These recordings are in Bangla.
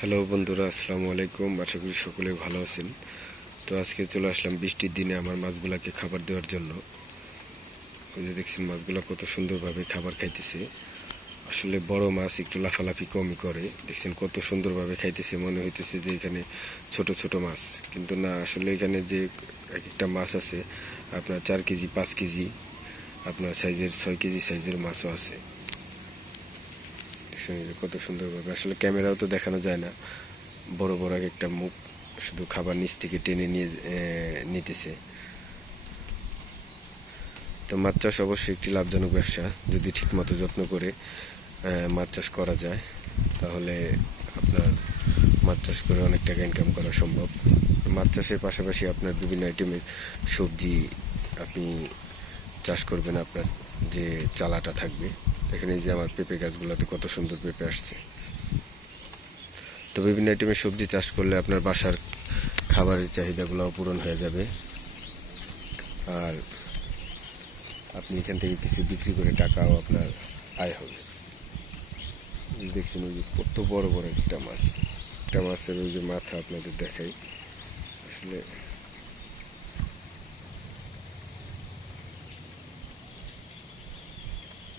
হ্যালো বন্ধুরা, আসসালামু আলাইকুম। আশা করি সকলে ভালো আছেন। তো আজকে চলে আসলাম বৃষ্টির দিনে আমার মাছগুলাকে খাবার দেওয়ার জন্য। ওই যে দেখছেন, মাছগুলো কত সুন্দরভাবে খাবার খাইতেছে। আসলে বড় মাছ একটু লাফালাফি কমই করে। দেখছেন, কত সুন্দরভাবে খাইতেছে। মনে হইতেছে যে এখানে ছোট ছোট মাছ। কিন্তু না, আসলে এখানে যে এক একটা মাছ আছে, আপনার চার কেজি, পাঁচ কেজি, আপনার সাইজের ছয় কেজি সাইজের মাছও আছে। দেখছেন যে কত সুন্দরভাবে। আসলে ক্যামেরাও তো দেখানো যায় না। বড় বড় একটা মুখ শুধু খাবার নিচ থেকে টেনে নিয়ে নিতেছে। তো মাছ চাষ অবশ্যই একটি লাভজনক ব্যবসা। যদি ঠিকমতো যত্ন করে মাছ চাষ করা যায়, তাহলে আপনার মাছ চাষ করে অনেক টাকা ইনকাম করা সম্ভব। মাছ চাষের পাশাপাশি আপনার বিভিন্ন আইটেমের সবজি আপনি চাষ করবেন আপনার যে চালাটা থাকবে। এখানে এই যে আমার পেঁপে গাছগুলোতে কত সুন্দর পেঁপে আসছে। তো বিভিন্ন আইটেমের সবজি চাষ করলে আপনার বাসার খাবারের চাহিদাগুলো পূরণ হয়ে যাবে। আর আপনি এখান থেকে কিছু বিক্রি করে টাকাও আপনার আয় হবে। দেখছেন ওই যে কত বড় বড় একটা মাছ। একটা মাছের ওই যে মাথা আপনাদের দেখাই। আসলে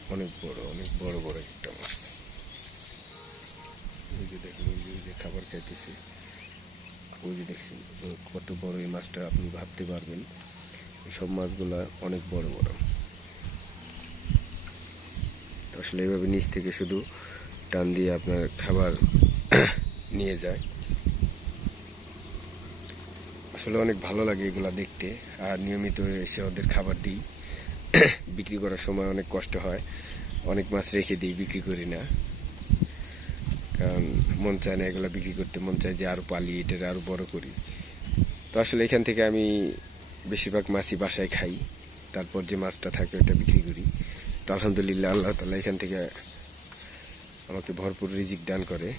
অনেক বড় অনেক বড় বড় একটা মাছ। ওই যে দেখেন ওই যে ওই যে খাবার খাইতেছে। ওই যে দেখছেন কত বড় এই মাছটা আপনি ভাবতে পারবেন। সব মাছগুলা অনেক বড় বড়। তো আসলে এইভাবে নিচ থেকে শুধু টান দিয়ে আপনার খাবার নিয়ে যায়। আসলে অনেক ভালো লাগে এগুলা দেখতে, আর নিয়মিত এসে ওদের খাবার দিই। বিক্রি করার সময় অনেক কষ্ট হয়। অনেক মাছ রেখে দিই, বিক্রি করি না। কারণ মন চায় না এগুলো বিক্রি করতে, মন চায় যে আরও পালি এটা আরও বড় করি। তো আসলে এখান থেকে আমি বেশিরভাগ মাছই বাসায় খাই। তারপর যে মাছটা থাকে ওটা বিক্রি করি। তো আলহামদুলিল্লাহ আল্লাহ তালা এখান থেকে আমাকে ভরপুর রিজিক দান করে।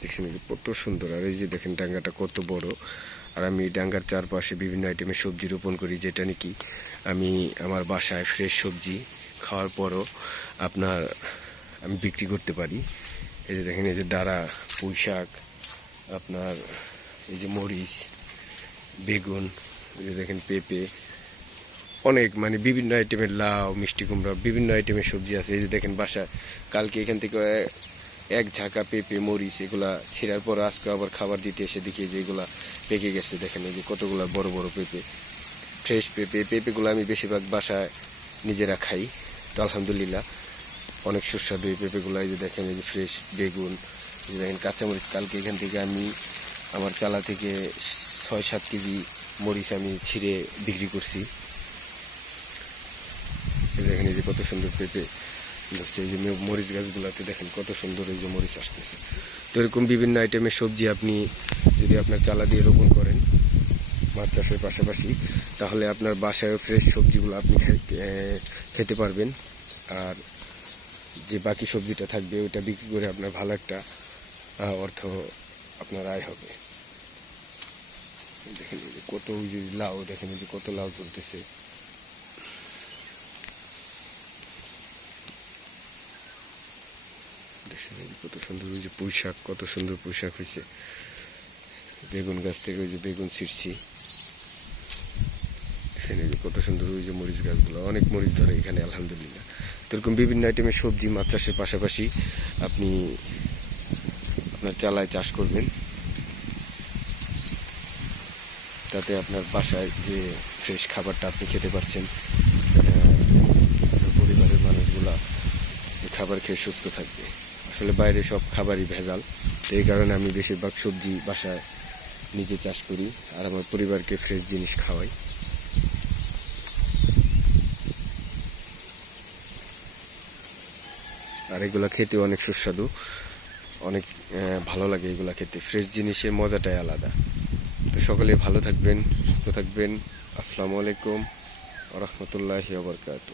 দেখছেন কত সুন্দর, আর এই যে দেখেন ডাঙ্গাটা কত বড়। আর আমি ডাঙ্গার চারপাশে বিভিন্ন আইটেমের সবজি রোপণ করি, যেটা নাকি আমি আমার বাসায় ফ্রেশ সবজি খাওয়ার পরও আপনার আমি বিক্রি করতে পারি। এই যে দেখেন, এই যে ডাড়া পুঁই শাক আপনার এই যে মরিচ, বেগুন, এই যে দেখেন পেঁপে, অনেক মানে বিভিন্ন আইটেমের লাউ, মিষ্টি কুমড়া, বিভিন্ন আইটেমের সবজি আছে। এই যে দেখেন বাসায়, কালকে এখান থেকে এক ঝাঁকা পেঁপে, মরিচ এগুলা ছিঁড়ার পর আজকে আবার খাবার দিতে এসে দেখি যে এগুলা পেকে গেছে, দেখেন এই যে কতগুলা বড় বড় পেঁপে ফ্রেশ পেঁপে। পেঁপেগুলো আমি বেশিরভাগ বাসায় নিজেরা খাই, তো আলহামদুলিল্লাহ অনেক সুস্বাদু এই পেঁপেগুলো। এই যে দেখেন, এই যে ফ্রেশ বেগুন দেখেন কাঁচামরিচ। কালকে এখান থেকে আমি আমার চালা থেকে ছয় সাত কেজি মরিচ আমি ছিঁড়ে বিক্রি করছি। দেখেন এই যে কত সুন্দর পেঁপে। এই যে মরিচ গাছগুলোতে দেখেন কত সুন্দর এই যে মরিচ আসতেছে। তো এরকম বিভিন্ন আইটেমের সবজি আপনি যদি আপনার চালা দিয়ে রোপণ করেন, মাছ চাষের পাশাপাশি, তাহলে আপনার বাসায় ফ্রেশ সবজিগুলো আপনি খেতে পারবেন। আর যে বাকি সবজিটা থাকবে ওটা বিক্রি করে আপনার ভালো একটা অর্থ আপনার আয় হবে। দেখেন কত লাউ, দেখেন যে কত লাউ চলতেছে। দেখছেন কত সুন্দর ওই যে পুঁই কত সুন্দর পুঁই হয়েছে। বেগুন গাছ থেকে ওই যে বেগুন ছিঁড়ছি। দেখছেন এই যে কত সুন্দর ওই যে মরিচ গাছগুলো, অনেক মরিচ ধরে এখানে, আলহামদুলিল্লাহ। তো এরকম বিভিন্ন আইটেমের সবজি মাছ চাষের পাশাপাশি আপনি আপনার চালায় চাষ করবেন। তাতে আপনার বাসায় যে ফ্রেশ খাবারটা আপনি খেতে পারছেন পরিবারের মানুষগুলা খাবার খেয়ে সুস্থ থাকবে। আসলে বাইরে সব খাবারই ভেজাল। তো এই কারণে আমি বেশিরভাগ সবজি বাসায় নিজে চাষ করি আর আমার পরিবারকে ফ্রেশ জিনিস খাওয়াই। আর এগুলা খেতে অনেক সুস্বাদু। অনেক ভালো লাগে এগুলা খেতে। ফ্রেশ জিনিসের মজাটাই আলাদা। তো সকলে ভালো থাকবেন, সুস্থ থাকবেন। আসসালামু আলাইকুম রহমতুল্লাহি আবরকাত